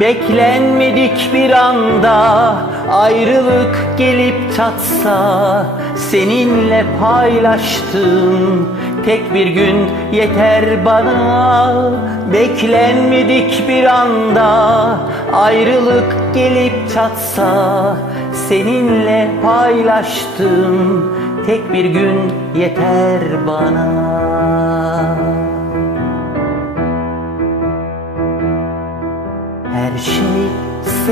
Beklenmedik bir anda ayrılık gelip çatsa Seninle paylaştığım tek bir gün yeter bana. Beklenmedik bir anda ayrılık gelip çatsa Seninle paylaştığım tek bir gün yeter bana